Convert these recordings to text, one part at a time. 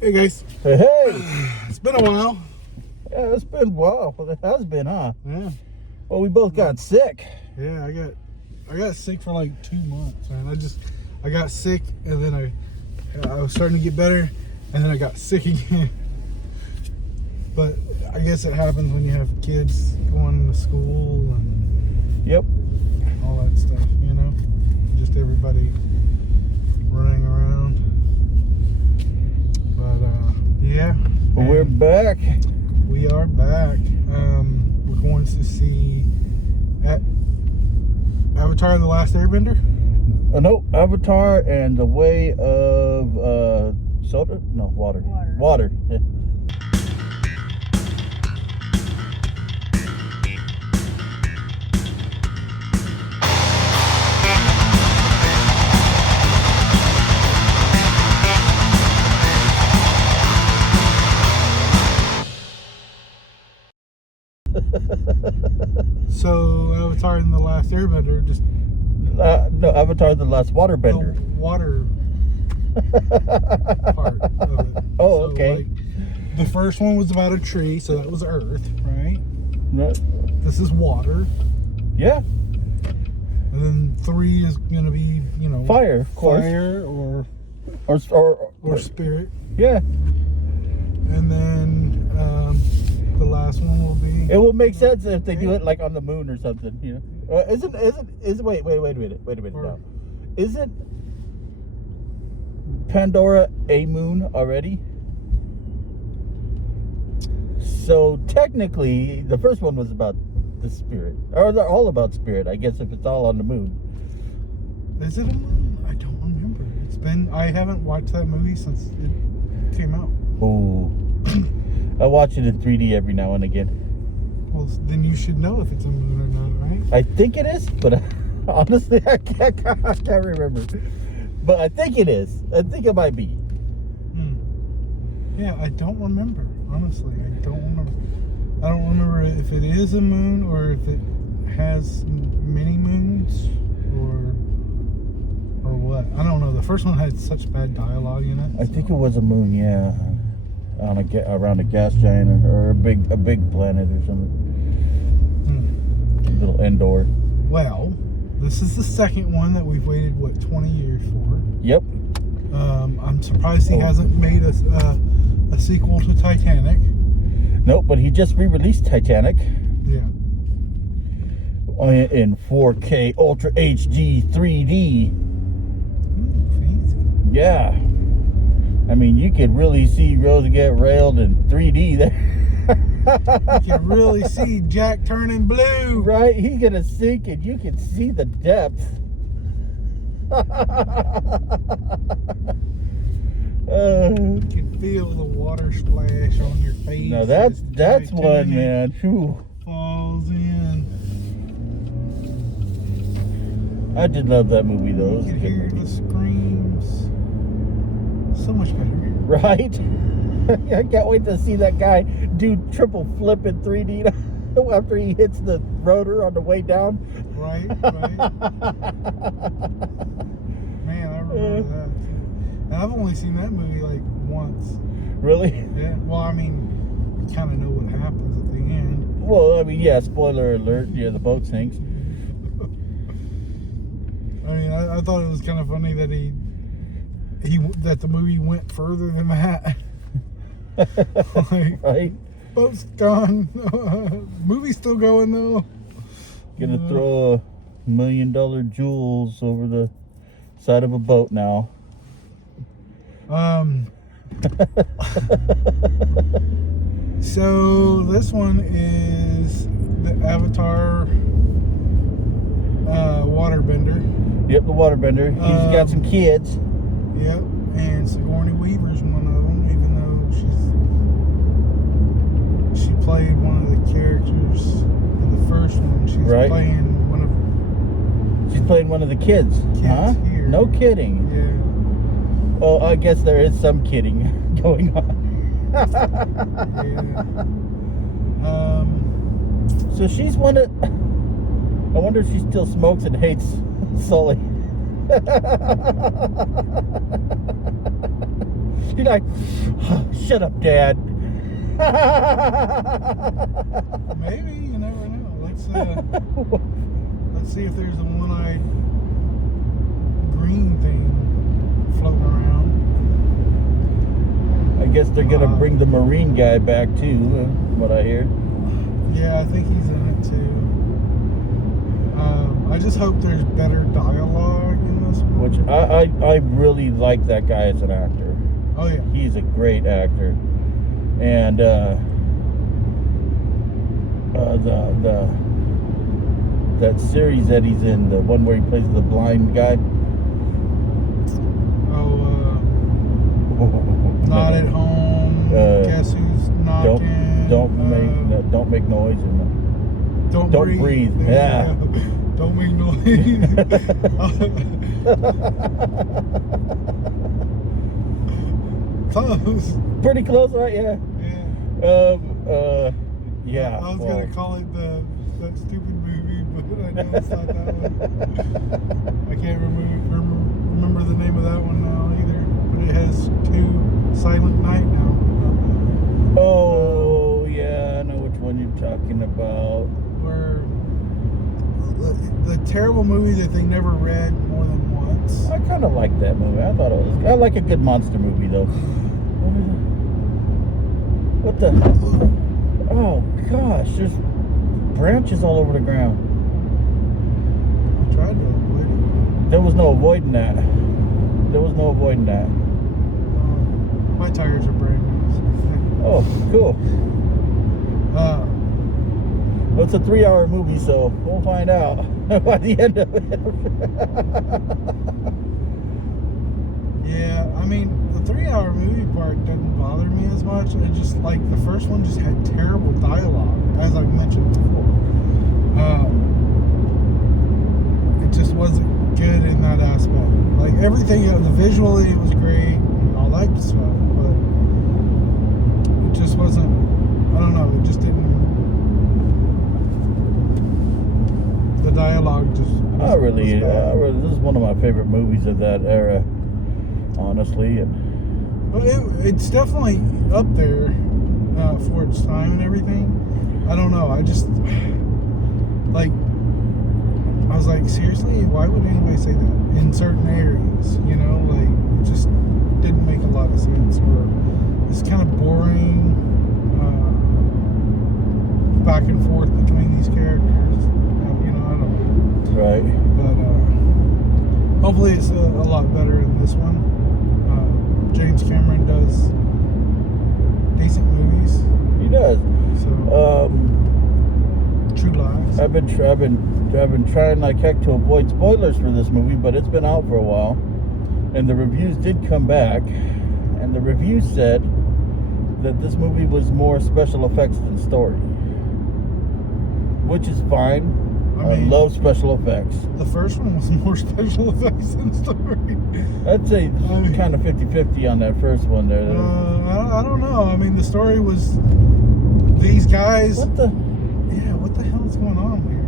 Hey guys. Hey. It's been a while. Yeah, it's been a while. It has been, huh? Yeah. Well, we both got sick. Yeah, I got sick for like 2 months, man. I got sick and then I was starting to get better and then I got sick again. But I guess it happens when you have kids going to school and Yep. all that stuff, you know? Just everybody running around. But yeah. But we're back. We are back. We're going to see Avatar: The Last Airbender. No, Avatar and the Way of soda? No, water. Water. Yeah. So Avatar and the Last Airbender, just No, Avatar the Last Waterbender. the water part of it. Oh, So, okay. like, the first one was about a tree, so that was Earth, right? No, This is water, yeah, and then 3 is gonna be, you know, fire, of course. fire Or spirit, yeah. and then the last one will be. It will make sense if they do it like on the moon or something, you know. Wait a minute Or- now. Isn't Pandora a moon already? So technically, the first one was about the spirit, or they're all about spirit. I guess if it's all on the moon. Is it a moon? I don't remember. I haven't watched that movie since it came out. Oh, I watch it in 3D every now and again. Well, then you should know if it's a moon or not, right? I think it is, but honestly, I can't remember. But I think it is. I think it might be. Yeah, I don't remember. Honestly, I don't remember. I don't remember if it is a moon or if it has many moons or what. I don't know. The first one had such bad dialogue in it. I think it was a moon, yeah, on around a gas giant or a big planet or something. A little Endor. Well, this is the second one that we've waited 20 years for. Yep. I'm surprised he hasn't made a sequel to Titanic. Nope, but he just re-released Titanic. Yeah. In 4K Ultra HD 3D. Fancy. Yeah. I mean, you could really see Rose get railed in 3D there. You can really see Jack turning blue. Right? He's gonna sink and you can see the depth. You can feel the water splash on your face. No, that's one, man. Whew. Falls in. I did love that movie though. You can hear the screams. So much better. Right? I can't wait to see that guy do triple flip in 3D after he hits the rotor on the way down. Right. Man, I remember that. And I've only seen that movie like once. Really? Yeah. Well, I mean, you kind of know what happens at the end. Well, I mean, yeah, spoiler alert, yeah, the boat sinks. I mean, I thought it was kind of funny that that the movie went further than that. Like, Right? boat's gone. Movie's still going though. Gonna throw $1 million jewels over the side of a boat now. So this one is the Avatar waterbender. Yep, the waterbender. He's got some kids. Yep, and Sigourney Weaver's one of them, even though she played one of the characters in the first one. She's Right. playing one of She's playing one of the kids. Huh? here. No kidding. Yeah. Oh, I guess there is some kidding going on. Yeah. So she's one of... I wonder if she still smokes and hates Sully. He's like, shut up, Dad. Maybe, you never know. Let's see if there's a one-eyed green thing floating around. I guess they're gonna bring the Marine guy back too, what I hear. Yeah, I think he's in it too. I just hope there's better dialogue in this one. Which I really like that guy as an actor. Oh yeah. He's a great actor. And that series that he's in, the one where he plays the blind guy. Not at home. Guess who's knocking? Don't make noise and don't breathe. Yeah. Don't make noise. Close. Pretty close, right? Yeah. Yeah. I was gonna call it that stupid movie, but I know it's not that one. I can't remember the name of that one now either. But it has 2 Silent Night now. Oh yeah, I know which one you're talking about. Where the terrible movie that they never read more than once. I kind of like that movie. I thought it was. I like a good monster movie though. What the? Oh gosh, there's branches all over the ground. I tried to avoid it. There was no avoiding that. My tires are brand new. Oh, cool. Well, it's a 3-hour movie, so we'll find out by the end of it. Yeah, I mean, the 3-hour movie part doesn't bother me as much. It just, like, the first one just had terrible dialogue, as I've mentioned before. It just wasn't good in that aspect. Like, everything, the visually, it was great, and all that stuff, but it just wasn't, I don't know, it just didn't, the dialogue just I really, this is one of my favorite movies of that era, honestly. And well, it's definitely up there for its time and everything. I don't know. I just like. I was like, seriously, why would anybody say that in certain areas? You know, like it just didn't make a lot of sense. Or it's kind of boring, back and forth between these characters. You know, I don't know. right. But hopefully it's a lot better in this one. James Cameron does decent movies. He does. So True Lies. I've been trying like heck to avoid spoilers for this movie, but it's been out for a while, and the reviews did come back, and the reviews said that this movie was more special effects than story, which is fine. I love special effects. The first one was more special effects than story. I'd say kind of 50-50 on that first one there. I don't know. I mean, the story was these guys. What the hell is going on here,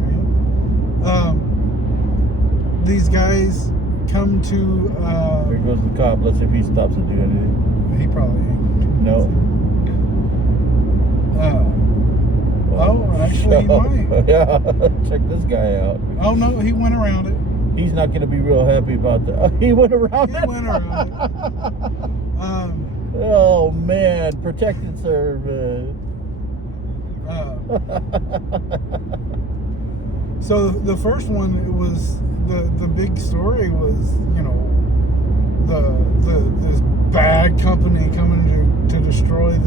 man? These guys come to. Here goes the cop. Let's see if he stops to do anything. He probably ain't. No. Actually, he might. Yeah, check this guy out. Oh no, he went around it. He's not going to be real happy about that. He went around it. He went around it. Oh man, protect and serve. So the first one, it was the big story was, you know, this bad company coming to destroy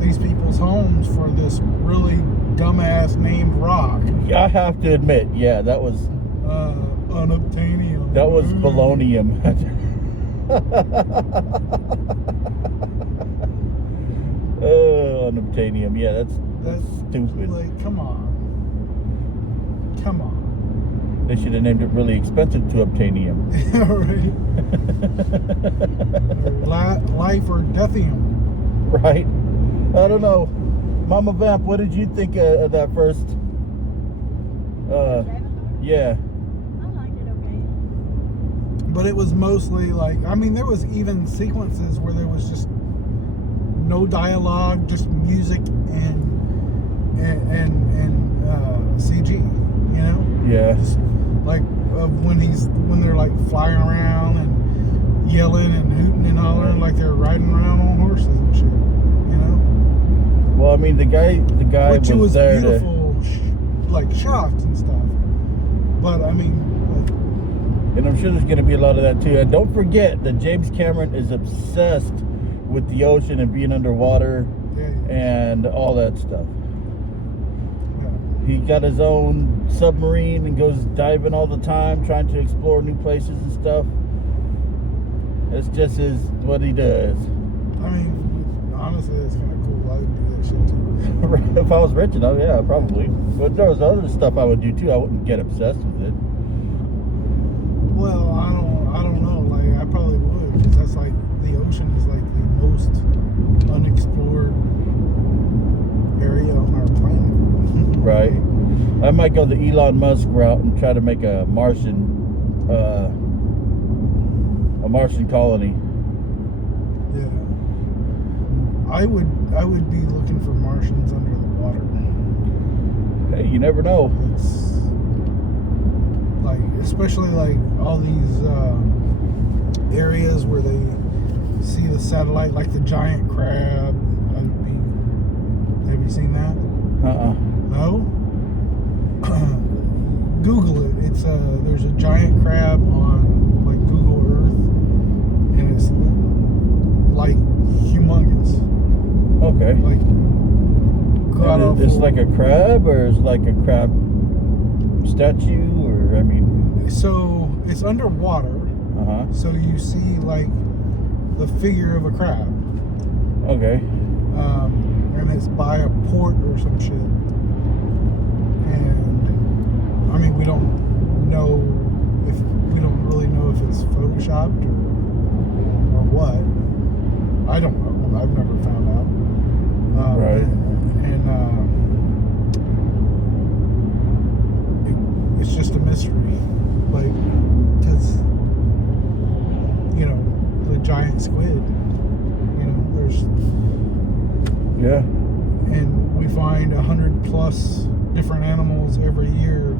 these people's homes for this really dumbass named rock. Yeah, I have to admit, yeah, that was unobtainium. That was balonium. Unobtainium. Yeah, that's stupid. Like, come on. They should have named it really expensive to obtainium. Right. Life or deathium. Right. I don't know. Mama Vamp, what did you think of that first? Yeah. I liked it okay. But it was mostly like, I mean, there was even sequences where there was just no dialogue, just music and CG, you know? Yeah. Just like when they're like flying around and yelling and hooting and hollering like they're riding around on horses and shit, you know? Well, I mean, the guy Which was there beautiful, like shots and stuff. But I mean, and I'm sure there's going to be a lot of that too. And don't forget that James Cameron is obsessed with the ocean and being underwater and all that stuff. He got his own submarine and goes diving all the time, trying to explore new places and stuff. It's just what he does. I mean, honestly, that's kind of cool. I would do that shit too. If I was rich enough, yeah, probably. But there was other stuff I would do too. I wouldn't get obsessed with it. Well, I don't know. Like, I probably would, because that's like, the ocean is like the most unexplored area on our planet. Right. I might go the Elon Musk route and try to make a Martian colony. Yeah. I would be looking for Martians under the water. Hey, you never know. It's like, especially like all these areas where they see the satellite, like the giant crab. Have you seen that? No? Google it. It's there's a giant crab on like Google Earth, and it's like humongous. Okay. Like it's like a crab, or is like a crab statue, or I mean. So it's underwater. So you see like the figure of a crab. Okay. And it's by a port or some shit. And I mean, we don't really know if it's photoshopped or what. I don't know. I've never found out. Right. It's just a mystery, like, because you know, the giant squid. You know, there's. Yeah. And we find 100+ different animals every year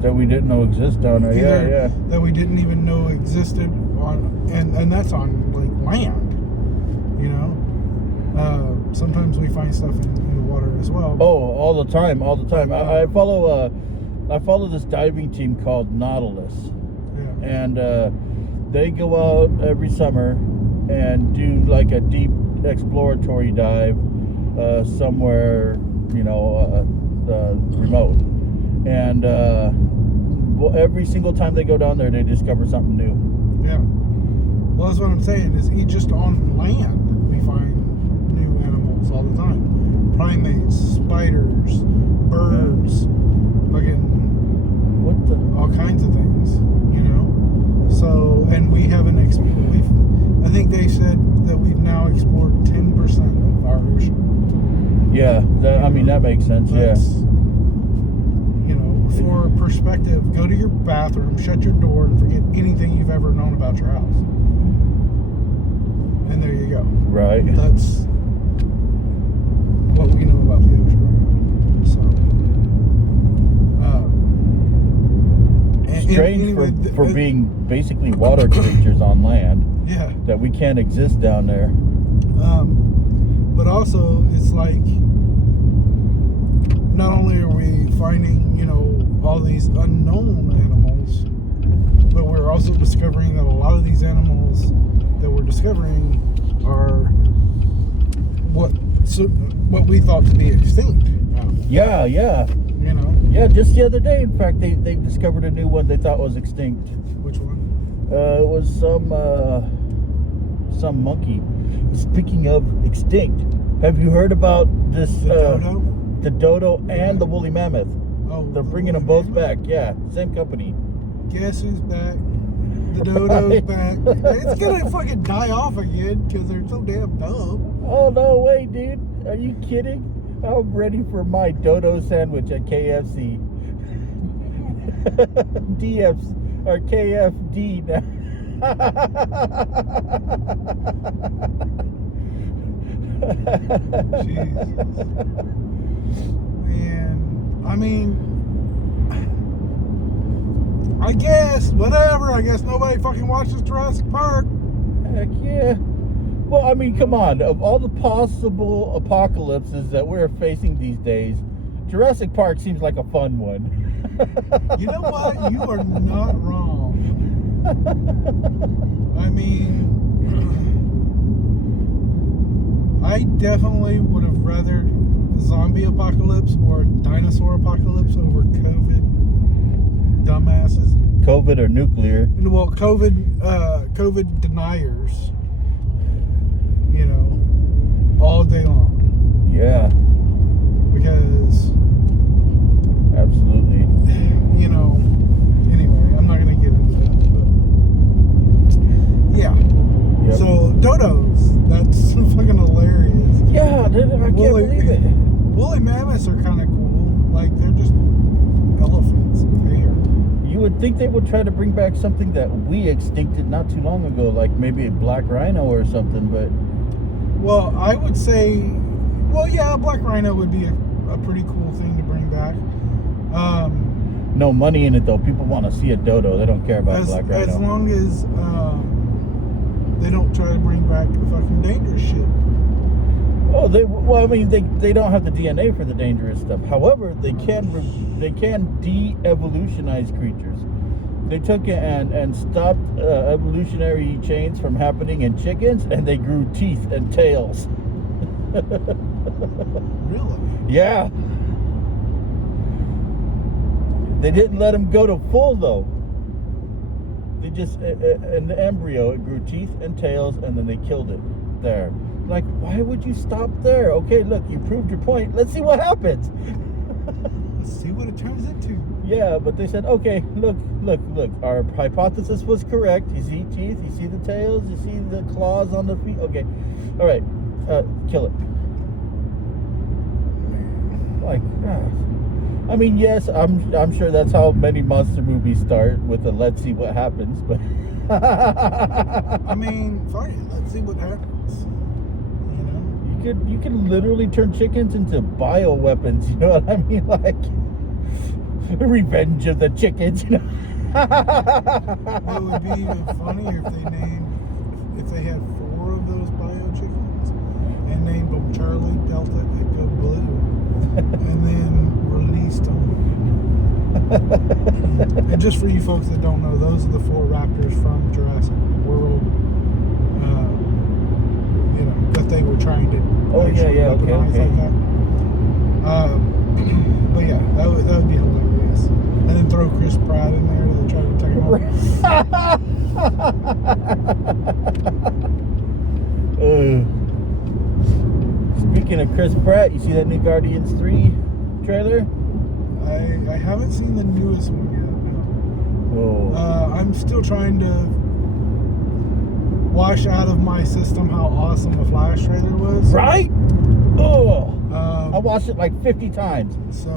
that we didn't know exist down there. Yeah. That we didn't even know existed on, and that's on like land. You know, sometimes we find stuff in the water as well. Oh, all the time. I follow this diving team called Nautilus, and they go out every summer and do like a deep exploratory dive somewhere, you know, remote, and every single time they go down there, they discover something new. Yeah. Well, that's what I'm saying. Is just on land we find new animals all the time. Primates, spiders, birds, fucking all kinds of things. You know. So, and we haven't I think they said that we've now explored 10% of our ocean. Yeah, that makes sense. That's, you know, for perspective, go to your bathroom, shut your door, and forget anything you've ever known about your house. And there you go. Right. That's what we know about the ocean. So, strange for being basically water creatures on land. Yeah. That we can't exist down there. But also, it's like, not only are we finding, you know, all these unknown animals, but we're also discovering that a lot of these animals that we're discovering are what we thought to be extinct now. Yeah. You know? Yeah, just the other day, in fact, they discovered a new one they thought was extinct. Which one? It was some monkey. Speaking of extinct, have you heard about this? The dodo? The dodo and the woolly mammoth. Oh, they're bringing them both back. Yeah, same company. Guess who's back? The dodo's back. It's gonna fucking die off again because they're so damn dumb. Oh no way, dude! Are you kidding? I'm ready for my dodo sandwich at KFC. or KFD now. Jesus. Man, I mean, I guess, whatever. I guess nobody fucking watches Jurassic Park. Heck yeah. Well, I mean, come on. Of all the possible apocalypses that we're facing these days, Jurassic Park seems like a fun one. You know what? You are not wrong. I mean, I definitely would have rather zombie apocalypse or dinosaur apocalypse over COVID dumbasses. COVID or nuclear? Well, COVID deniers. You know, all day long. Yeah. Because, absolutely. You know, anyway, I'm not going to get into that. But yeah. Yep. So, dodos. That's fucking hilarious. Yeah, dude, I can't believe it. Woolly mammoths are kind of cool. Like, they're just elephants with hair. You would think they would try to bring back something that we extincted not too long ago, like maybe a black rhino or something, but... Well, I would say... Well, yeah, a black rhino would be a pretty cool thing to bring back. No money in it, though. People want to see a dodo. They don't care about black rhino. As long as they don't try to bring back the fucking dangerous shit. Oh, well, I mean, they don't have the DNA for the dangerous stuff. However, they can de-evolutionize creatures. They took it and stopped evolutionary chains from happening in chickens, and they grew teeth and tails. Really? Yeah. They didn't let them go to full, though. They just, in the embryo, it grew teeth and tails, and then they killed it there. Like, why would you stop there? Okay, look, you proved your point. Let's see what happens. Let's see what it turns into. Yeah, but they said, okay, look. Our hypothesis was correct. You see teeth, you see the tails, you see the claws on the feet. Okay, all right, kill it. Like, I mean, yes, I'm sure that's how many monster movies start, with the let's see what happens. But I mean, fuck it, let's see what happens. You can literally turn chickens into bioweapons. You know what I mean? Like, Revenge of the Chickens. You know. What would be even funnier if they had 4 of those bio chickens and named them Charlie, Delta, Echo, Blue, and then released them. And just for you folks that don't know, those are the 4 raptors from Jurassic World. You know, that they were trying to weaponize like that. But yeah, that would be hilarious. And then throw Chris Pratt in there to try to take him over. Speaking of Chris Pratt, you see that new Guardians 3 trailer? I haven't seen the newest one yet. No. Oh. I'm still trying to wash out of my system how awesome the Flash trailer was. Right? Oh. I watched it like 50 times. So,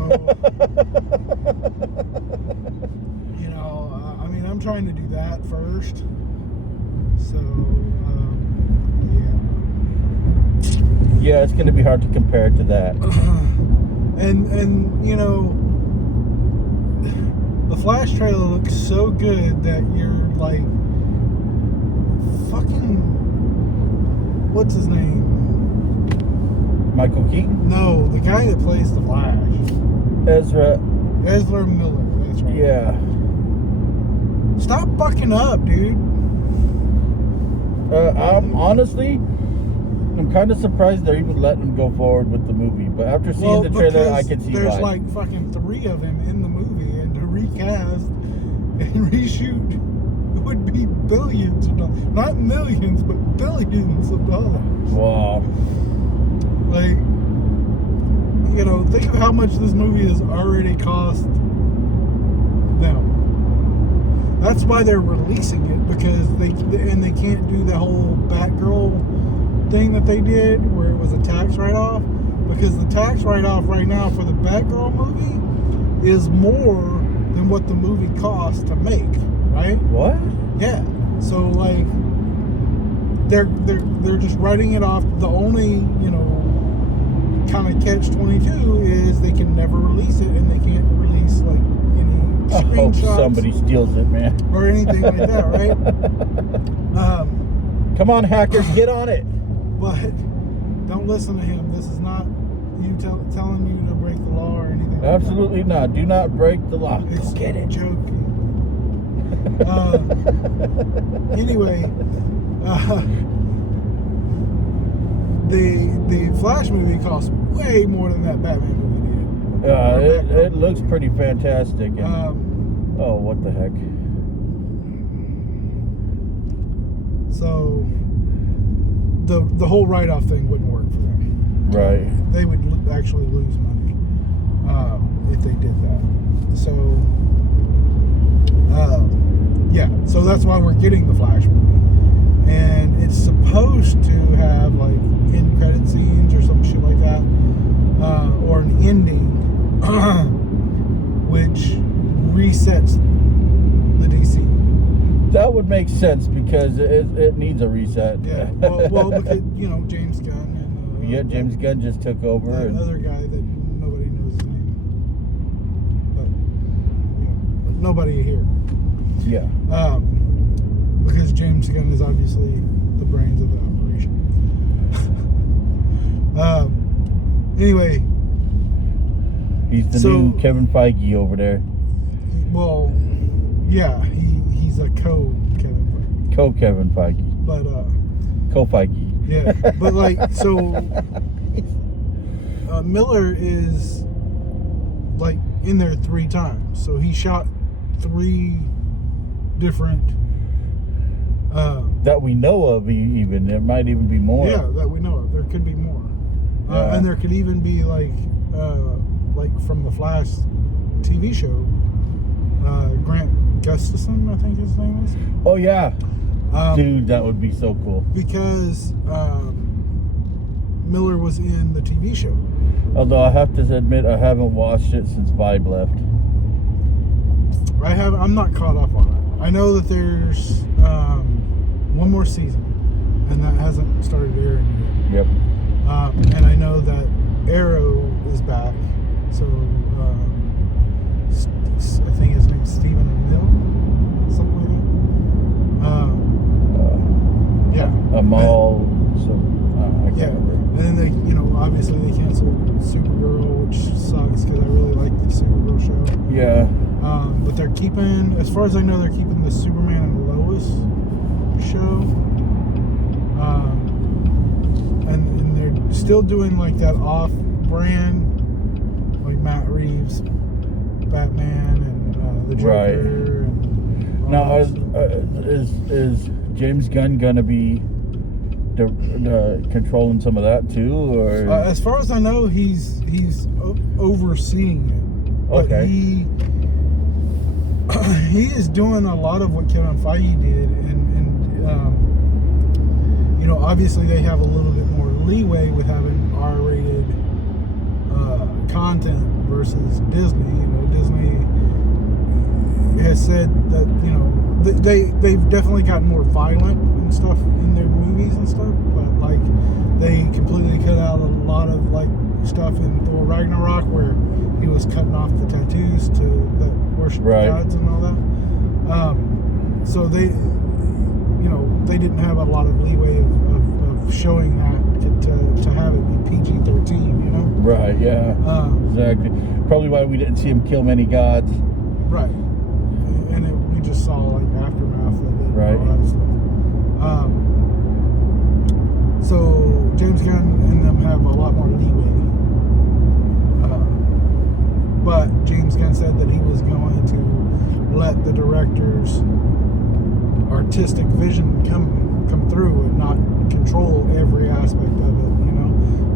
you know, I mean, I'm trying to do that first. So, yeah, it's going to be hard to compare it to that. And you know, the Flash trailer looks so good that you're like, fucking, what's his name? Michael Keaton? No, the guy that plays the Flash. Ezra Miller, that's right. Yeah. Stop fucking up, dude. I'm kind of surprised they're even letting him go forward with the movie. But after seeing the trailer, I can see why. There's like fucking 3 of him in the movie, and to recast and reshoot would be billions of dollars. Not millions, but billions of dollars. Wow. Like, you know, think of how much this movie has already cost them. That's why they're releasing it, because they can't do the whole Batgirl thing that they did where it was a tax write-off, because the tax write-off right now for the Batgirl movie is more than what the movie cost to make. right? What? Yeah. So like they're just writing it off. The only, kind of catch-22 is they can never release it, and they can't release like any I hope screenshots somebody steals it, man. or anything like that, right? Come on, hackers, get on it. But don't listen to him. This is not you telling you to break the law or anything. Absolutely not. Do not break the law. It's Go get it. Joking. Anyway, the Flash movie costs way more than that Batman movie did. It looks pretty fantastic. And, oh, what the heck? So the whole write-off thing wouldn't work for them. Right. They would actually lose money if they did that. So yeah, so that's why we're getting the Flash movie, and it's supposed to have like end credit scenes or some shit like that, or an ending, which resets the DC. That would make sense because it needs a reset. Yeah, well because James Gunn and James Gunn just took over. That other guy that nobody knows his name, but nobody here. Yeah. Because James Gunn is obviously the brains of the operation. Anyway, He's the new Kevin Feige over there. Well, yeah, he's a co-Kevin Feige. Co-Kevin Feige. But Co-Feige. yeah, but like Miller is like in there 3 times, so he shot 3 different that we know of, even there might even be more. Yeah, that we know of. There could be more, and there could even be like from the Flash TV show, Grant Gustafson, I think his name is. Oh yeah, dude, that would be so cool. Because Miller was in the TV show. Although I have to admit, I haven't watched it since Vibe left. I'm not caught up on it. I know that there's one more season, and that hasn't started airing Yep. yet. And I know that Arrow is back, so I think his name's Stephen Amell, something like that. Yeah. Amal. I Yeah. can't remember. And then they, obviously they canceled Supergirl, which sucks because I really like the Supergirl show. Yeah. But they're keeping, as far as I know, they're keeping the Superman and Lois show. And they're still doing like that off-brand, like Matt Reeves, Batman, and the Joker. Right. And Now, is James Gunn gonna be controlling some of that too, or? As far as I know, he's overseeing it. But Okay. He is doing a lot of what Kevin Feige did, and obviously they have a little bit more leeway with having R-rated content versus Disney. Disney has said that they've definitely gotten more violent and stuff in their movies and stuff, but like they completely cut out a lot of like stuff in Thor Ragnarok where he was cutting off the tattoos to that worship gods and all that. So they didn't have a lot of leeway of showing that to have it be PG-13, Right, yeah. Exactly. Probably why we didn't see him kill many gods. Right. And we just saw like aftermath of it and right. all that stuff. So James Gunn and them have a lot more leeway. But James Gunn said that he was going to let the director's artistic vision come through and not control every aspect of it.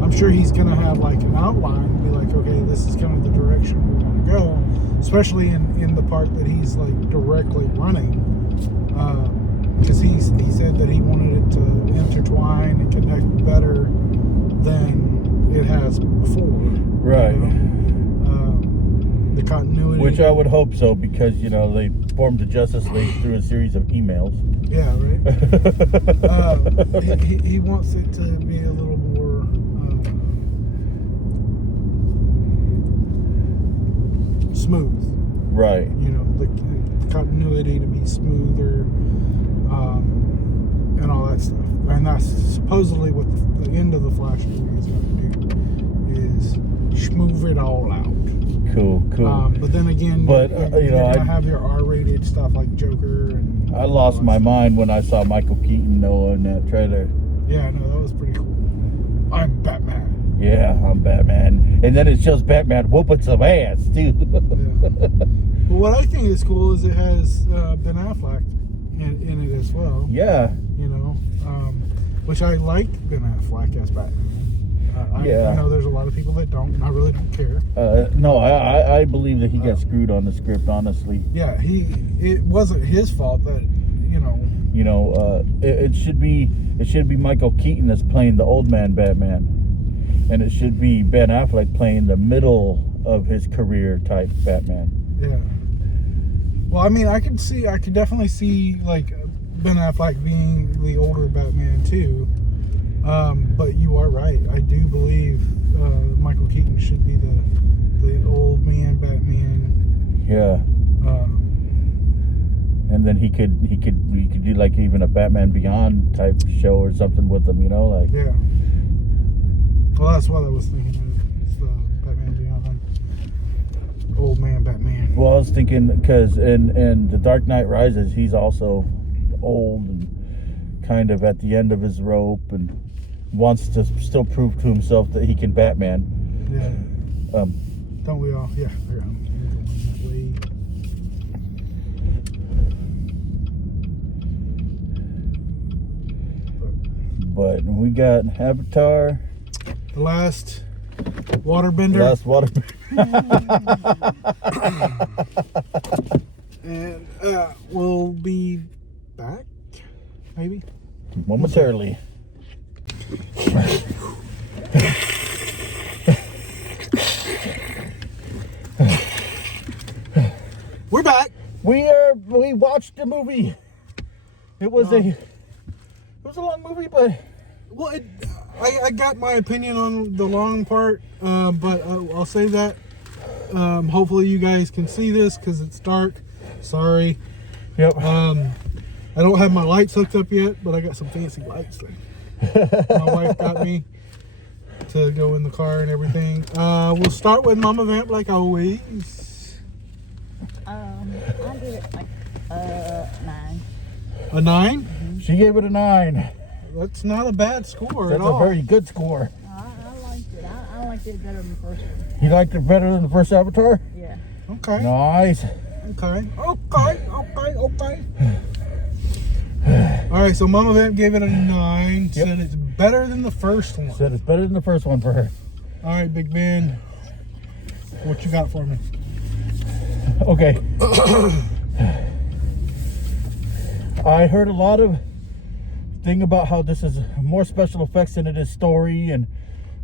I'm sure he's gonna have like an outline and be like, okay, this is kind of the direction we want to go, especially in the part that he's like directly running, because he said that he wanted it to intertwine and connect better than it has before. Right. The continuity Which I would hope so, because, you know, they formed the Justice League through a series of emails. Yeah, right? He wants it to be a little more... smooth. Right. You know, the continuity to be smoother, and all that stuff. And that's supposedly what the end of the Flash movie is going to do, is smooth it all out. Cool. But then again, but you're gonna have your R-rated stuff like Joker and... I lost my mind when I saw Michael Keaton in that trailer. Yeah, no, that was pretty cool. I'm Batman. Yeah, I'm Batman. And then it shows Batman whooping some ass, too. Yeah. But what I think is cool is it has Ben Affleck in it as well. Yeah. You know, which I like Ben Affleck as Batman. I know there's a lot of people that don't, and I really don't care. No, I believe that he got screwed on the script, honestly. Yeah, it wasn't his fault that, you know. You know, it should be Michael Keaton that's playing the old man Batman, and it should be Ben Affleck playing the middle of his career type Batman. Yeah. Well, I mean, I could definitely see like Ben Affleck being the older Batman too. But you are right. I do believe Michael Keaton should be the old man Batman. Yeah. And then he could do like even a Batman Beyond type show or something with him, you know, like. Yeah. Well, that's what I was thinking of. It's the Batman Beyond, old man Batman. Well, I was thinking because in The Dark Knight Rises, he's also old and kind of at the end of his rope and wants to still prove to himself that he can Batman. Yeah. Don't we all? Yeah. There, I'm going that way. But we got Avatar. The last waterbender. And we'll be back, maybe? Momentarily. We're back. We watched the movie. It was a long movie, but well, I got my opinion on the long part, but I'll save that. Hopefully you guys can see this because it's dark. Sorry. Yep. I don't have my lights hooked up yet, but I got some fancy lights that my wife got me to go in the car and everything. We'll start with Mama Vamp like always. I give it like 9. A 9? Mm-hmm. She gave it a 9. That's not a bad score That's at all. a very good score. I liked it. I liked it better than the first one. You liked it better than the first Avatar? Yeah. Okay. Nice. Okay. All right, so Mama Vamp gave it a 9. Yep. Said it's better than the first one. Said it's better than the first one for her. All right, Big Ben, what you got for me? Okay. I heard a lot of thing about how this is more special effects than it is story, and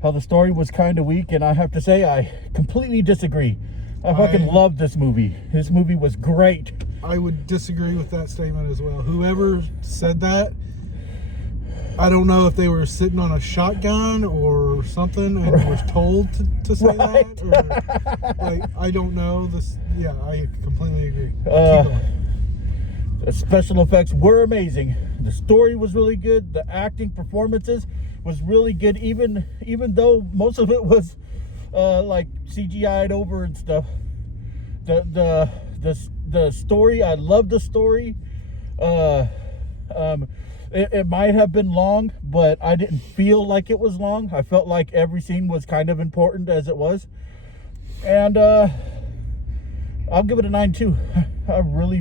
how the story was kind of weak, and I have to say I completely disagree. I fucking loved this movie. This movie was great. I would disagree with that statement as well. Whoever said that, I don't know if they were sitting on a shotgun or something and was told to say that. Or, like, I don't know. Yeah, I completely agree. Keep going. The special effects were amazing. The story was really good. The acting performances was really good, even though most of it was like CGI'd over and stuff. The story, I loved the story. It might have been long, but I didn't feel like it was long. I felt like every scene was kind of important as it was. And I'll give it a 9 too. I really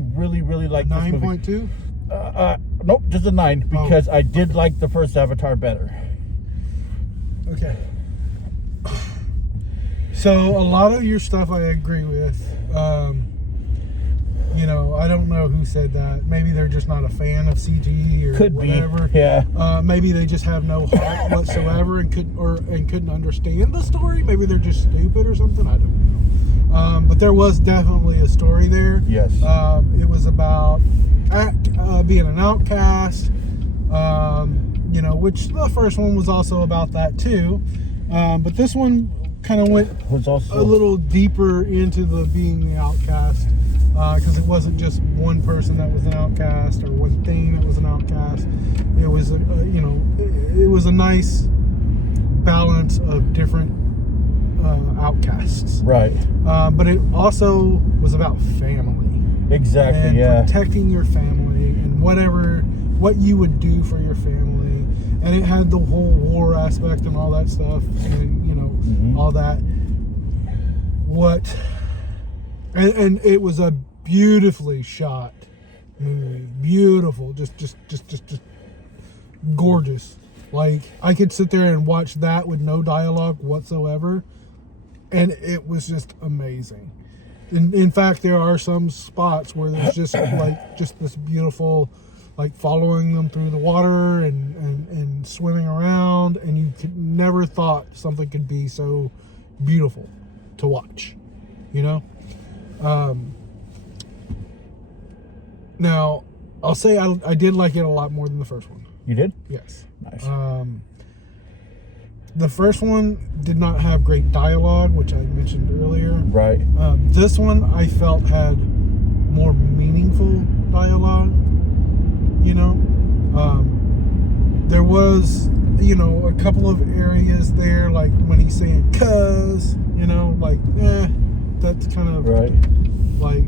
like this movie. 9.2? Nope, just a 9 because I did like the first Avatar better. Okay. So a lot of your stuff I agree with. You know, I don't know who said that. Maybe they're just not a fan of CG or Could whatever. be, yeah. Maybe they just have no heart whatsoever and couldn't understand the story. Maybe they're just stupid or something. I don't But there was definitely a story there. Yes. It was about being an outcast, you know, which the first one was also about that too. But this one kind of went was also a little deeper into the being the outcast, because it wasn't just one person that was an outcast or one thing that was an outcast. It was you know, it was a nice balance of different outcasts. right. But it also was about family. Exactly. And Yeah. protecting your family and what you would do for your family. And it had the whole war aspect and all that stuff, and you know, all that. And it was a beautifully shot movie. Beautiful, just gorgeous. Like, I could sit there and watch that with no dialogue whatsoever, and it was just amazing. In fact, there are some spots where there's just like this beautiful, like, following them through the water and swimming around, and you could never thought something could be so beautiful to watch, you know. Now I'll say I did like it a lot more than the first one. You did? Yes. Nice. The first one did not have great dialogue, which I mentioned earlier. Right. This one I felt had more meaningful dialogue. You know, there was, you know, a couple of areas there, like when he's saying "cuz," you know, like, that's kind of Right. like,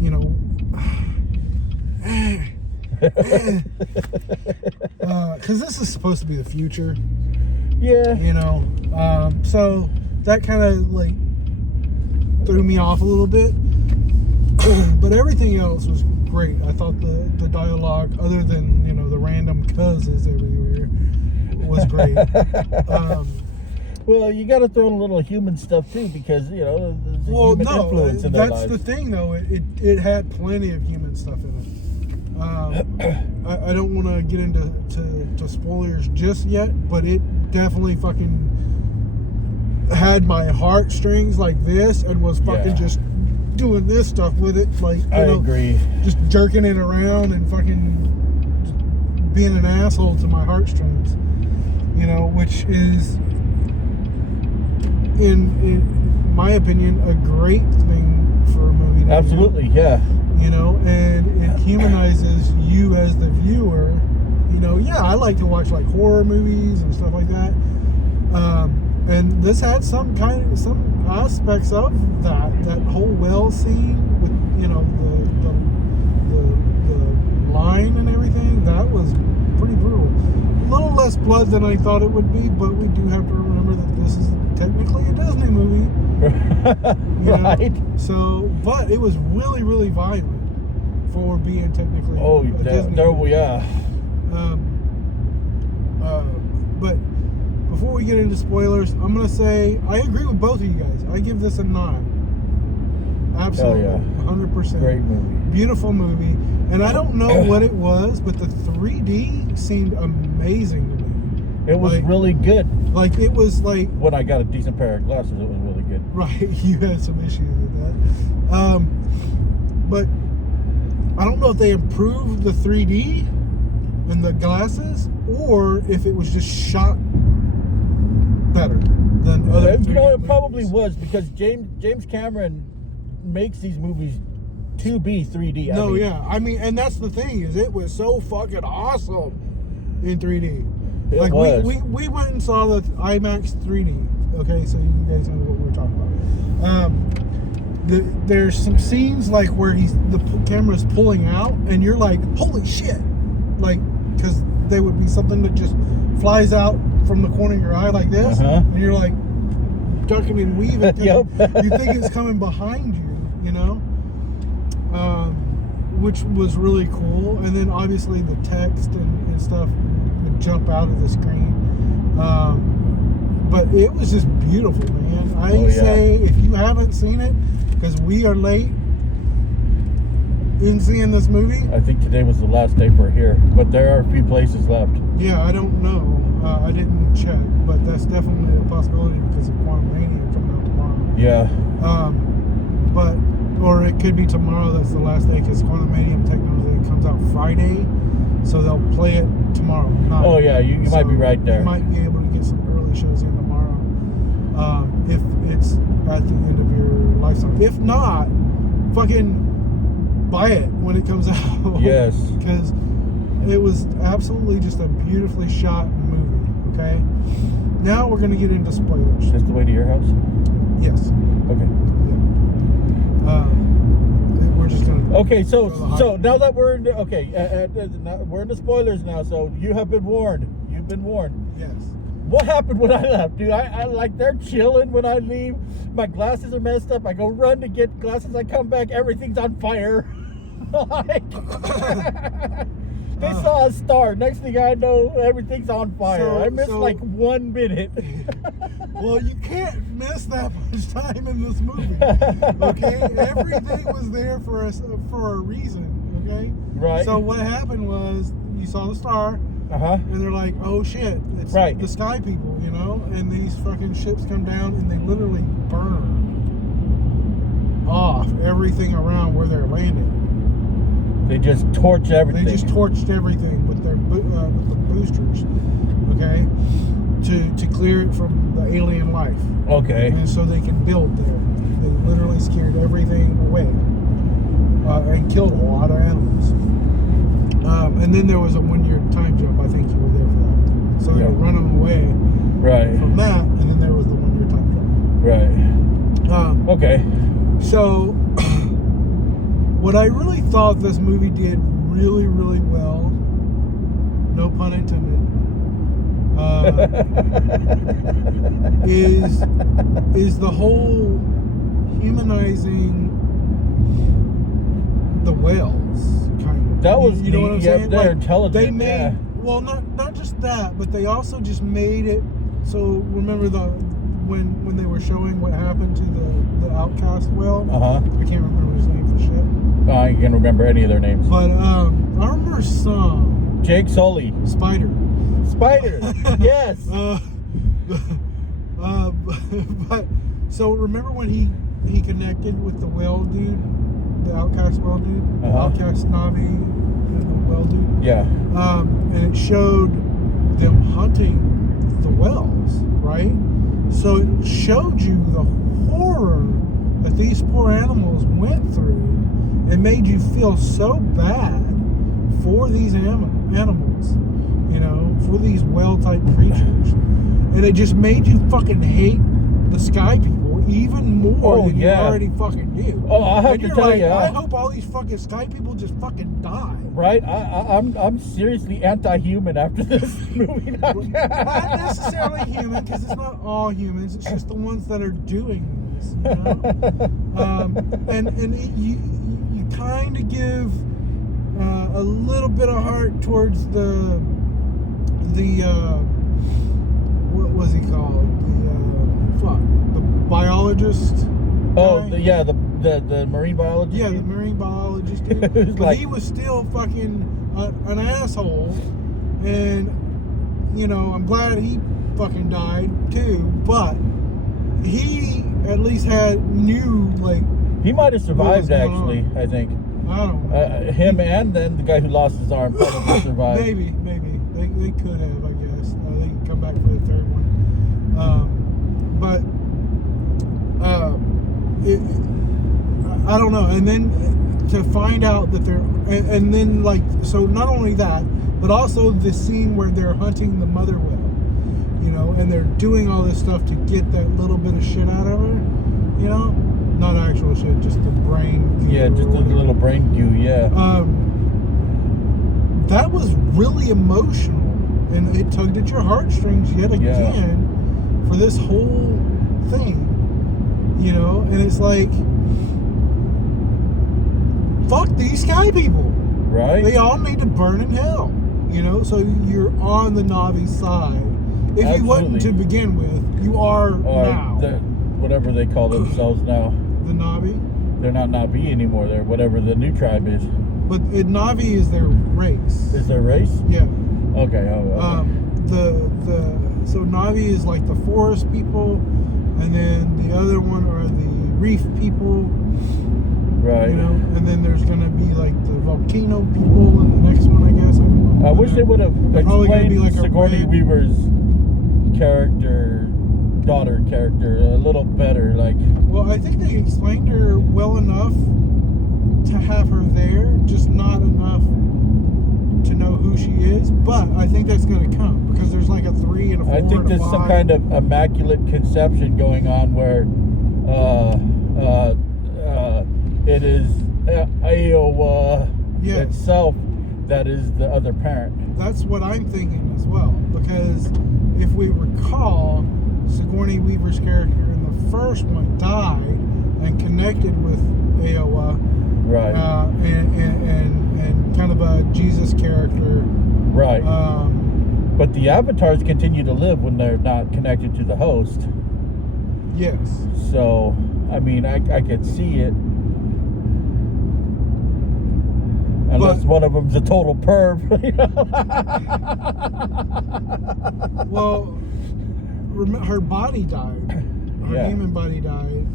you know, because this is supposed to be the future. Yeah. You know, so that kind of like threw me off a little bit. But everything else was great. I thought the dialogue, other than, you know, the random "cuzes" everywhere, was great. Well, you got to throw in a little human stuff too, because, you know, there's human influence in their that's lives. the thing though. It had plenty of human stuff in it. I don't want to get into spoilers just yet, but it definitely fucking had my heartstrings like this, and was fucking just doing this stuff with it, like, you I know, agree. just jerking it around and fucking being an asshole to my heartstrings, you know, which is, in my opinion, a great thing for a movie to do. Absolutely, yeah. You know, and it humanizes you as the viewer. You know, yeah, I like to watch like horror movies and stuff like that. And this had some aspects of that whole well scene with, you know, the line and everything. That was pretty brutal. A little less blood than I thought it would be, but we do have to remember that this is technically a Disney movie. Right. Know? So, but it was really, really violent for being technically a Disney movie. Yeah. But before we get into spoilers, I'm gonna say I agree with both of you guys. I give this a 9. Absolutely, 100%. Great movie. Beautiful movie, and I don't know what it was, but the 3D seemed amazing to me. It was really good. Like, it was like, When I got a decent pair of glasses, it was really good. right, you had some issues with that. But I don't know if they improved the 3D and the glasses, or if it was just shot better than other 3D You know, it movies. probably was, because James Cameron makes these movies to be 3D. I mean, and that's the thing, is it was so fucking awesome in 3D. It Like, was. we went and saw the IMAX 3D. Okay, so you guys know what we're talking about. There's some scenes like where the camera's pulling out, and you're like, holy shit! Like, because there would be something that just flies out from the corner of your eye like this, and you're like ducking and weaving. Yep. You think it's coming behind you, you know, which was really cool. And then obviously the text and stuff would jump out of the screen. But it was just beautiful, man. I say, if you haven't seen it, because we are late in seeing this movie. I think today was the last day for here, but there are a few places left. Yeah, I don't know. I didn't check, but that's definitely a possibility because of Quantum Mania coming out tomorrow. Yeah. But or it could be tomorrow. That's the last day because Quantumanium technically comes out Friday, so they'll play it tomorrow. Oh yeah, you might be right there. You might be able to get some early shows in tomorrow if it's at the end of your lifetime. If not, fucking buy it when it comes out. Yes. Because it was absolutely just a beautifully shot movie. Okay. Now we're gonna get into spoilers. Is this the way to your house? Yes. Okay. We're just gonna. Okay, so now that we're in we're in the spoilers now. So you have been warned. You've been warned. Yes. What happened when I left, dude? I like they're chilling when I leave. My glasses are messed up. I go run to get glasses. I come back, everything's on fire. They saw a star. Next thing I know, everything's on fire. I missed like 1 minute. Well, you can't miss that much time in this movie. Okay, everything was there for us for a reason. Okay, right. So what happened was you saw the star, and they're like, "Oh shit, it's the sky people," you know. And these fucking ships come down and they literally burn off everything around where they're landing. They just torch everything. They just torched everything with their with the boosters, okay, to clear it from the alien life. Okay. And so they can build there. They literally scared everything away and killed a lot of animals. And then there was a 1-year time jump. I think you were there for that. So they were running away from that, and then there was the 1-year time jump. Right. Okay. So. What I really thought this movie did really, really well, no pun intended, is the whole humanizing the whales, kind of. That was you know what I'm saying? They're like, intelligent. They made well, not just that, but they also just made it. So remember when they were showing what happened to the outcast whale? I can't remember his name for shit. I can't remember any of their names. But I remember some. Jake Sully. Spider. Yes. But so remember when he connected with the whale dude, the outcast whale dude, the outcast Navi, and the whale dude. Yeah. And it showed them hunting the whales, right? So it showed you the horror that these poor animals went through. It made you feel so bad for these animals, you know, for these whale-type creatures. And it just made you fucking hate the sky people even more than you already fucking do. Oh, I have to tell you. I hope all these fucking sky people just fucking die. Right? I'm seriously anti-human after this movie. Not necessarily human, because it's not all humans. It's just the ones that are doing this, you know? You kind of give a little bit of heart towards the what was he called? The biologist. Oh, the marine biologist. Yeah, the marine biologist dude. But he was still fucking an asshole, and you know I'm glad he fucking died too. But he at least knew like. He might have survived, actually, I think. I don't know. Him and then the guy who lost his arm probably survived. Maybe. They could have, I guess. They could come back for the third one. I don't know. And then to find out that they're... And then, like... So, not only that, but also the scene where they're hunting the mother whale. You know? And they're doing all this stuff to get that little bit of shit out of her. You know? Not actual shit, just the brain goo. Yeah, just a little brain goo, yeah. That was really emotional. And it tugged at your heartstrings yet again for this whole thing. You know? And it's like, fuck these sky people. Right. They all need to burn in hell. You know? So you're on the Navi side. If you wasn't to begin with, you are now. Whatever they call themselves now. The Navi? They're not Navi anymore. They're whatever the new tribe is. But Navi is their race. Is their race? Yeah. Okay. so Navi is like the forest people, and then the other one are the reef people. Right. You know, and then there's gonna be like the volcano people in the next one, I guess. I wish they would have probably gonna explained be like a Sigourney red- Weaver's daughter character a little better. Like, Well, I think they explained her well enough to have her there, just not enough to know who she is. But I think that's gonna come because there's like a 3 and a 4 I think and a there's 5. some kind of immaculate conception going on where it is Iowa Yes. itself that is the other parent. That's what I'm thinking as well, because if we recall, Sigourney Weaver's character in the first one died and connected with Iowa, Right. and kind of a Jesus character. Right. But But the avatars continue to live when they're not connected to the host. yes, So, I mean, I could see it. Unless one of them's a total perv. well, her body died. Her Yeah. human body died.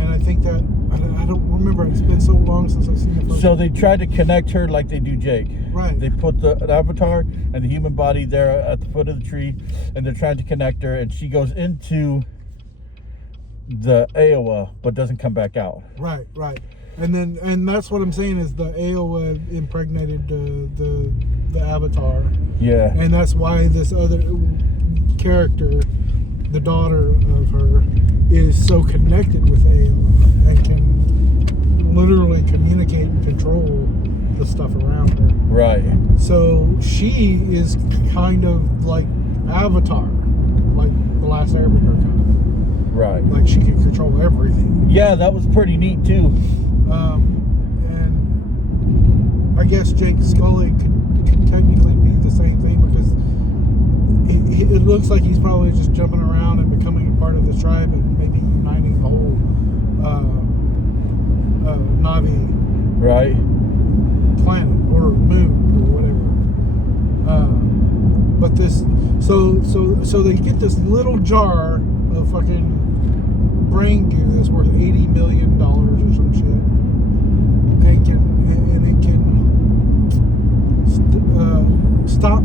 And I think that, I don't remember, it's been so long since I've seen the first So one. they tried to connect her like they do Jake. Right. They put the avatar and the human body there at the foot of the tree, and they're trying to connect her, and she goes into the Iowa, but doesn't come back out. Right. And that's what I'm saying is the Iowa impregnated the avatar. Yeah. And that's why this other character, the daughter of her, is so connected with Iowa and can literally communicate and control the stuff around her. Right. So she is kind of like Avatar, like the last Airbender kind of. Right. Like she can control everything. Yeah, that was pretty neat too. And I guess Jake Scully could technically be the same thing because it looks like he's probably just jumping around and becoming a part of the tribe and maybe uniting the whole Navi Right. planet or moon or whatever. But this, so they get this little jar of fucking brain goo that's worth $80 million or some shit, and it can stop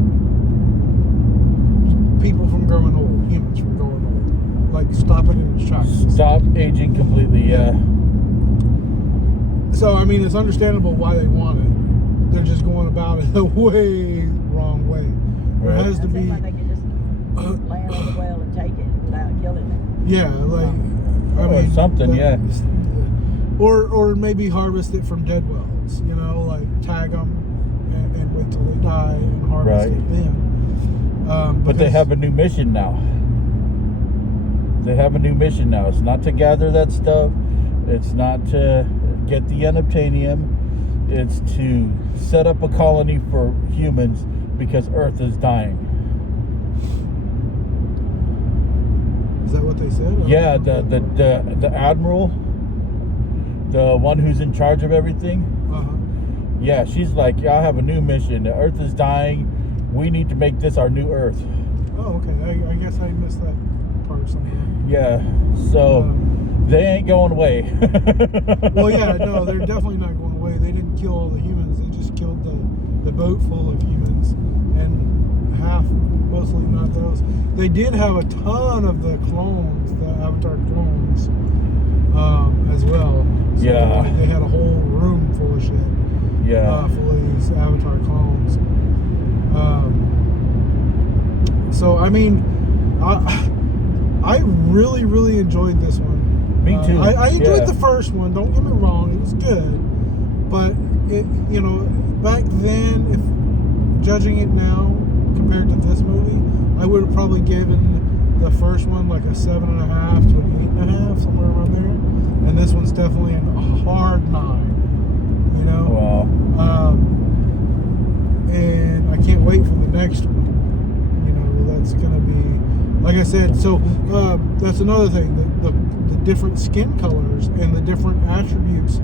people from growing old, humans from growing old, like stop it in its tracks. Stop aging completely. Yeah. So I mean, it's understandable why they want it. They're just going about it the way wrong way. There Right. has to It be. seems like they could just land on the well and take it without killing it. Yeah, like Or something, yeah. Or maybe harvest it from dead wells. You know, like tag them and wait till they die and harvest Right. it then. But they have a new mission now. They have a new mission now. It's not to gather that stuff. It's not to get the unobtainium. It's to set up a colony for humans because Earth is dying. Is that what they said? Yeah, the admiral, the one who's in charge of everything. Uh-huh. Yeah, she's like, yeah, I have a new mission. The Earth is dying. We need to make this our new Earth. Oh, okay. I guess I missed that part somehow. Yeah, so they ain't going away. Well, yeah, no, they're definitely not going away. They didn't kill all the humans. They just killed the boat full of humans, and half, mostly not those. They did have a ton of the clones, the Avatar clones, as well. So Yeah. they had a whole room full of shit. Yeah. Full of these Avatar clones. So I mean, I really, really enjoyed this one. Me too. I enjoyed Yeah. the first one. Don't get me wrong; it was good. But it, you know, back then, if judging it now compared to this movie, I would have probably given the first one like a 7.5 to an 8.5, somewhere around there. And this one's definitely a hard 9. You know. Wow. And I can't wait for the next one. You know, that's gonna be, like I said. So that's another thing. The different skin colors and the different attributes,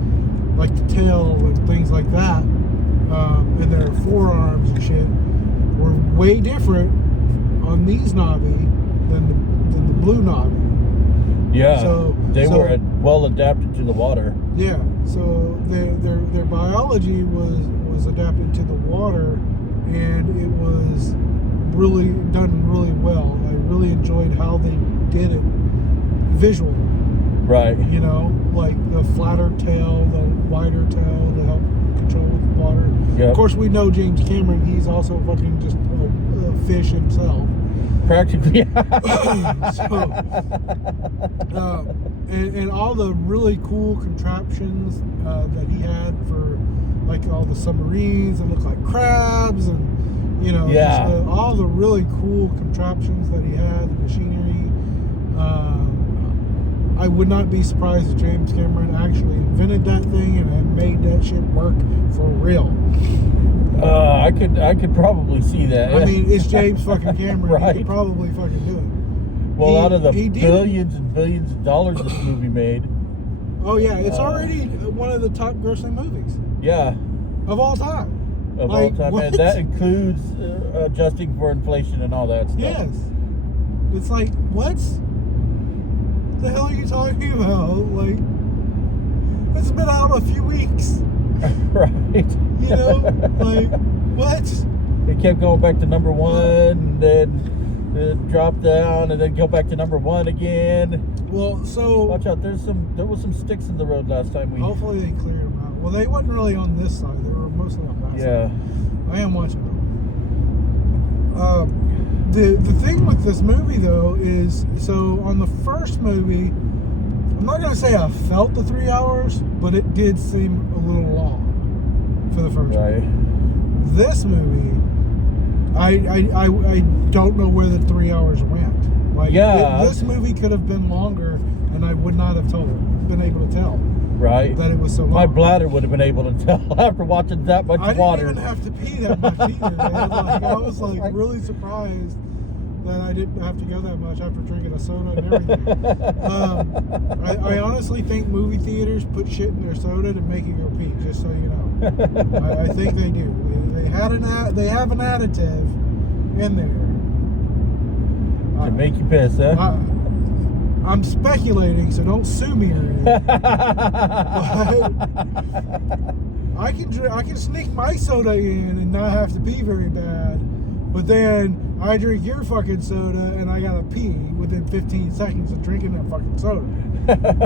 like the tail and things like that, and their forearms and shit, were way different Vietnamese Na'vi than the blue Na'vi. Yeah, So they were well adapted to the water. Yeah, so their biology was adapted to the water, and it was really done really well. I really enjoyed how they did it visually. Right. You know, like the flatter tail, the wider tail to help control with the water. Yep. Of course, we know James Cameron. He's also fucking just a fish himself. Practically. And all the really cool contraptions that he had for like all the submarines that look like crabs, and you know, just, all the really cool contraptions that he had, the machinery. I would not be surprised if James Cameron actually invented that thing and made that shit work for real. I could probably see that. I mean, it's James fucking Cameron. Right. He could probably fucking do it. Well, out of the billions and billions of dollars this movie made. Oh yeah, it's already one of the top grossing movies. Yeah. Of all time. Of all time, and that includes adjusting for inflation and all that stuff. Yes. It's like, what the hell are you talking about? Like, it's been out a few weeks. Right. You know, like, what? It kept going back to number one, and then it dropped down, and then go back to number one again. Well, so watch out. There was some sticks in the road last time we. Hopefully they cleared them out. Well, they wasn't really on this side. They were mostly on that side. I am watching them. The thing with this movie though is, so on the first movie, I'm not gonna say I felt the 3 hours, but it did seem a little long for the first movie. This movie, I don't know where the 3 hours went. Like, this movie could have been longer, and I would not have been able to tell. Right. That it was so long. My bladder would have been able to tell after watching that much water. I didn't even have to pee that much either. Man. Like, I was like really surprised that I didn't have to go that much after drinking a soda and everything. I honestly think movie theaters put shit in their soda to make you go pee, just so you know. I think they do. They have an additive in there. To make you piss, huh? I'm speculating, so don't sue me or anything. But I can sneak my soda in and not have to pee very bad. But then I drink your fucking soda and I gotta pee within 15 seconds of drinking that fucking soda.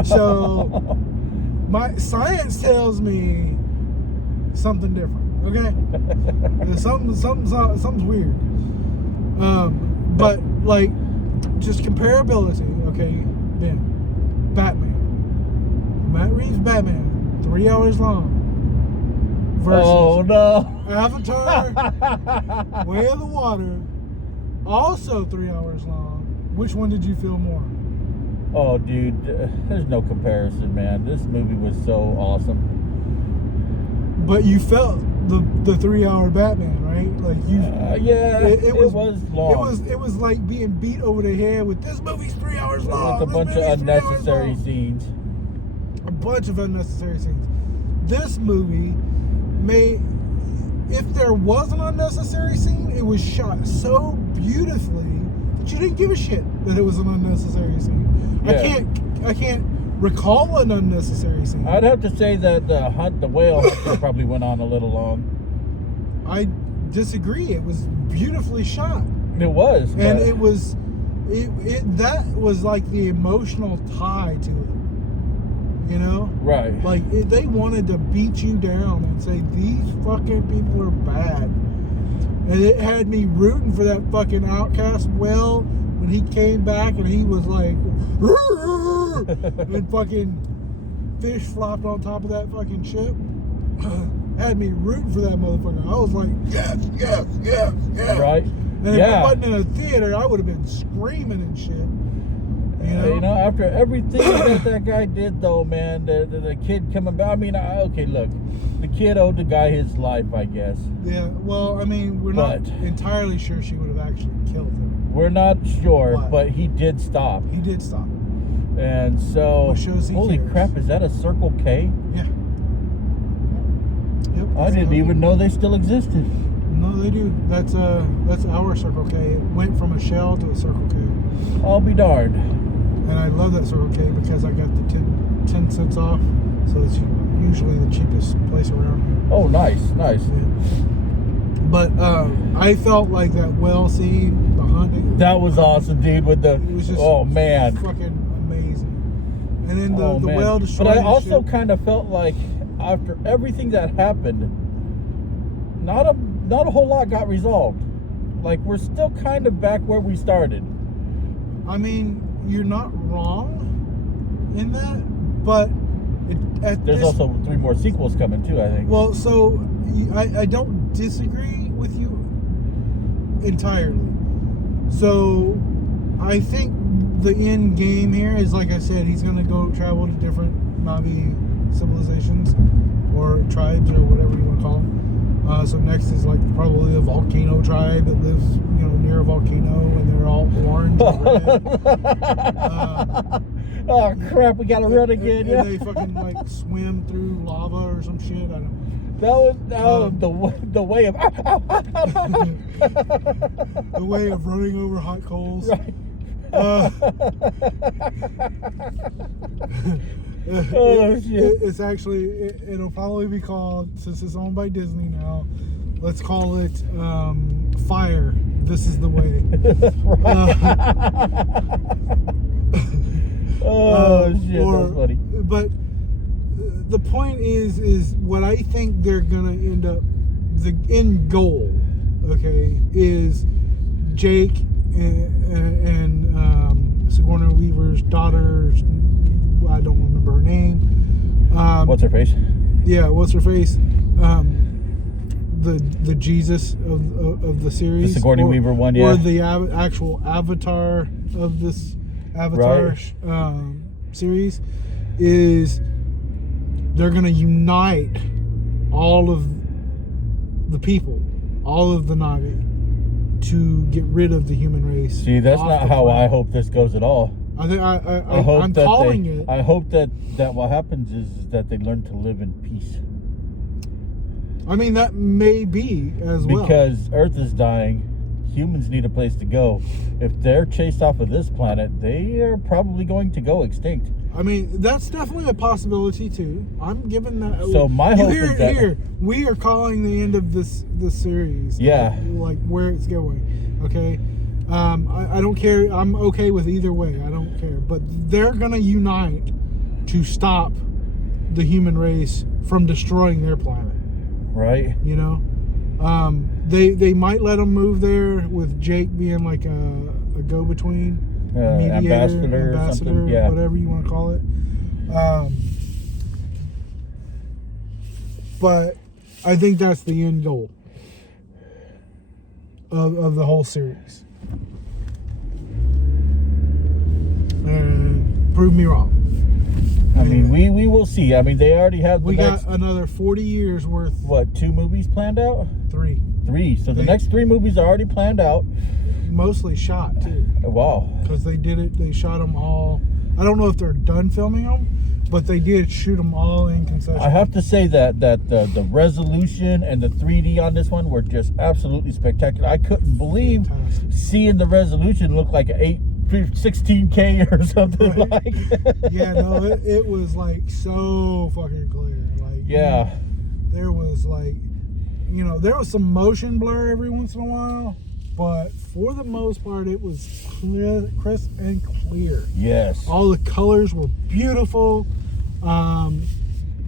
So my science tells me something different. Okay, something's weird. But like, just comparability. Okay, Ben, Batman, Matt Reeves' Batman, 3 hours long. Versus Avatar, Way of the Water, also 3 hours long. Which one did you feel more? Oh, dude, there's no comparison, man. This movie was so awesome. But you felt the 3 hour Batman, right? Like you, it was long. It was like being beat over the head with this movie's 3 hours long. With a bunch of unnecessary scenes. A bunch of unnecessary scenes. This movie if there was an unnecessary scene, it was shot so beautifully that you didn't give a shit that it was an unnecessary scene. Yeah. I can't recall an unnecessary scene. I'd have to say that the whale hunting probably went on a little long. I disagree. It was beautifully shot. It was, and it was that was like the emotional tie to it. You know? Right. Like, they wanted to beat you down and say, these fucking people are bad. And it had me rooting for that fucking outcast whale when he came back and he was like, and fucking fish flopped on top of that fucking ship. Had me rooting for that motherfucker. I was like, yes. Right. And if it wasn't in a theater, I would have been screaming and shit. You know, after everything that guy did, though, man, the kid coming back. I mean, okay, look, the kid owed the guy his life, I guess. Yeah, well, I mean, we're not entirely sure she would have actually killed him. We're not sure, but he did stop. He did stop. And so, holy crap, is that a Circle K? Yeah. Yep. I didn't even know they still existed. No, they do. That's our Circle K. It went from a Shell to a Circle K. I'll be darned. And I love that Circle K because I got the 10 cents off. So it's usually the cheapest place around here. Oh, nice. Yeah. But I felt like that whale scene, the hunting. That was awesome, dude. With the It was just man, fucking amazing. And then the man. whale destroyed. But I the also ship. kind of felt like after everything that happened, not a whole lot got resolved. Like we're still kind of back where we started. I mean, you're not wrong in that, but There's also 3 more sequels coming too, I think. Well, so I don't disagree with you entirely. So I think the end game here is, like I said, he's going to go travel to different Navi civilizations or tribes or whatever you want to call them. So next is like probably a volcano tribe that lives, near a volcano, and they're all orange and red. Oh crap! We gotta run again. And they fucking like swim through lava or some shit. I don't That was the way of the way of running over hot coals. Right. Shit. It's actually it'll probably be called, since it's owned by Disney now, let's call it Fire. This is the way. Shit, that's funny. But the point is what I think they're gonna end up, the end goal, okay, is Jake and Sigourney Weaver's daughter. I don't remember her name. What's her face? Yeah, what's her face? The Jesus of the series. The Sigourney Weaver one, yeah. Or the actual avatar of this Avatar series is they're going to unite all of the people, all of the Navi, to get rid of the human race. See, that's not how I hope this goes at all. I think I'm calling it. I hope that what happens is that they learn to live in peace. I mean, that may be as well. Because Earth is dying. Humans need a place to go. If they're chased off of this planet, they are probably going to go extinct. I mean, that's definitely a possibility too. I'm giving that. So my hope is that here we are calling the end of this series. Yeah. Like where it's going. Okay. I don't care. I'm okay with either way. I don't care. But they're gonna unite to stop the human race from destroying their planet. Right. They might let them move there with Jake being like a go-between, mediator, ambassador or something. Yeah. Whatever you want to call it. But I think that's the end goal of the whole series. And prove me wrong. I mean, we will see. I mean, they already have We got another 40 years worth. What, 2 movies planned out? 3. 3. So the next 3 movies are already planned out. Mostly shot too. Wow. Because they did it. They shot them all. I don't know if they're done filming them, but they did shoot them all in concession. I have to say that the resolution and the 3D on this one were just absolutely spectacular. I couldn't believe seeing the resolution look like an 16K or something. Right. Like. Yeah, no, it was like so fucking clear. Like, yeah, there was like, there was some motion blur every once in a while, but for the most part, it was clear, crisp and clear. Yes. All the colors were beautiful. The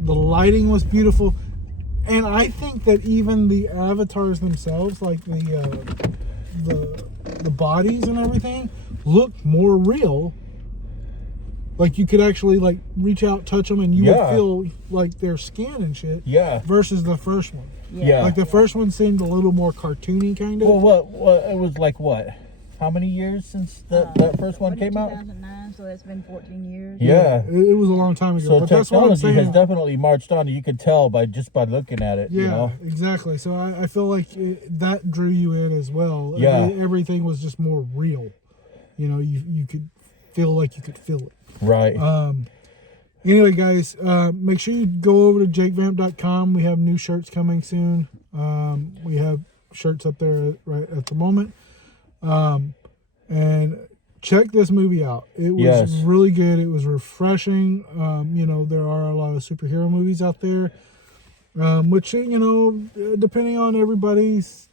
lighting was beautiful, and I think that even the avatars themselves, like the bodies and everything, looked more real. Like you could actually like reach out, touch them, and you would feel like their skin and shit. Yeah. Versus the first one. Yeah. Like the first one seemed a little more cartoony, kind of. Well, what it was like what? How many years since that first one came out? 2009, so it's been 14 years. Yeah. It was a long time ago. So but that's what I'm technology saying. has definitely marched on. You can tell by looking at it. Yeah, exactly. So I feel like that drew you in as well. Yeah. Everything was just more real. You could feel like you could feel it. Right. Anyway, guys, make sure you go over to jakevamp.com. We have new shirts coming soon. We have shirts up there right at the moment. And check this movie out. It was really good. It was refreshing. You know, there are a lot of superhero movies out there, which, you know, depending on everybody's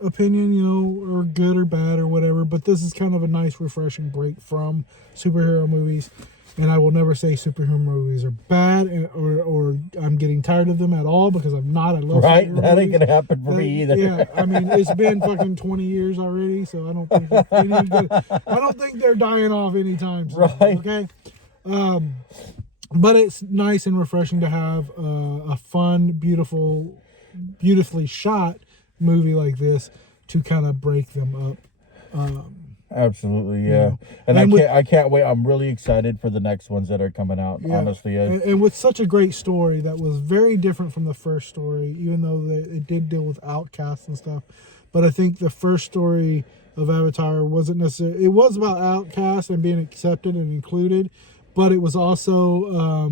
opinion, you know, are good or bad or whatever. But this is kind of a nice, refreshing break from superhero movies. And I will never say superhero movies are bad or I'm getting tired of them at all, because I'm not. I love right. superhero That movies. ain't gonna happen for me either. Yeah, I mean, it's been fucking 20 years already, so I don't think I don't think they're dying off anytime soon. Right. Okay. But it's nice and refreshing to have a fun, beautifully shot movie like this to kind of break them up. Absolutely, yeah. You know. And And I can't wait. I'm really excited for the next ones that are coming out. Yeah. Honestly, and with such a great story that was very different from the first story, even though it did deal with outcasts and stuff. But I think the first story of Avatar wasn't necessarily. It was about outcasts and being accepted and included, but it was also.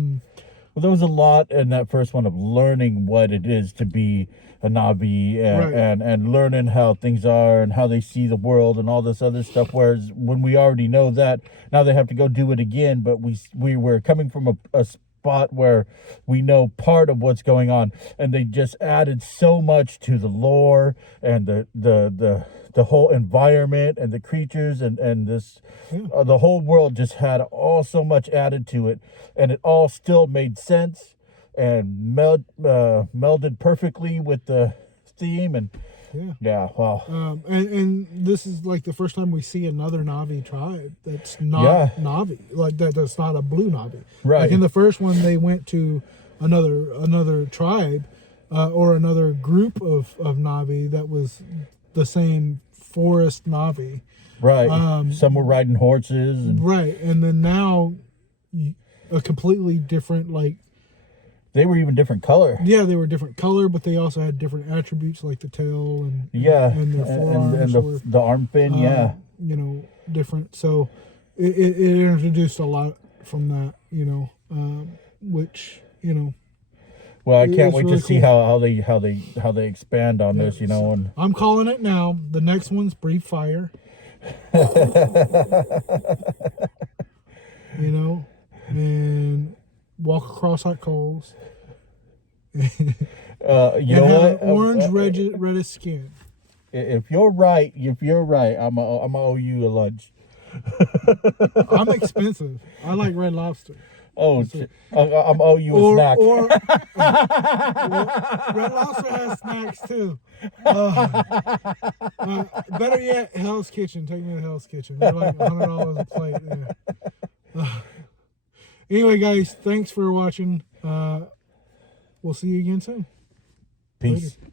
well, there was a lot in that first one of learning what it is to be a Na'vi and learning how things are and how they see the world and all this other stuff. Whereas when we already know that, now they have to go do it again. But we were coming from a spot where we know part of what's going on, and they just added so much to the lore and the whole environment and the creatures and this the whole world just had so much added to it, and it all still made sense and melded perfectly with the theme. And wow. And this is like the first time we see another Na'vi tribe that's not Na'vi, like that's not a blue Na'vi. Right. Like in the first one, they went to another tribe or another group of Na'vi that was the same forest Na'vi. Right. Some were riding horses. Right, and then now a completely different, like. They were even different color. Yeah, they were different color, but they also had different attributes like the tail and and their forearms and the arm fin. You know, different. So it introduced a lot from that. You know, which you know. Well, I can't wait really to see cool. how they expand on this. You know, so and I'm calling it now. The next one's Breathe Fire. You know, and Walk Across Hot Coals. You know what? Orange reddish skin. If you're right, I'm gonna owe you a lunch. I'm expensive. I like Red Lobster. Oh, I'm owe you a snack. Or Red Lobster has snacks too. Better yet, Hell's Kitchen. Take me to Hell's Kitchen. They're like $100 a plate. Yeah. Anyway, guys, thanks for watching. We'll see you again soon. Peace. Later.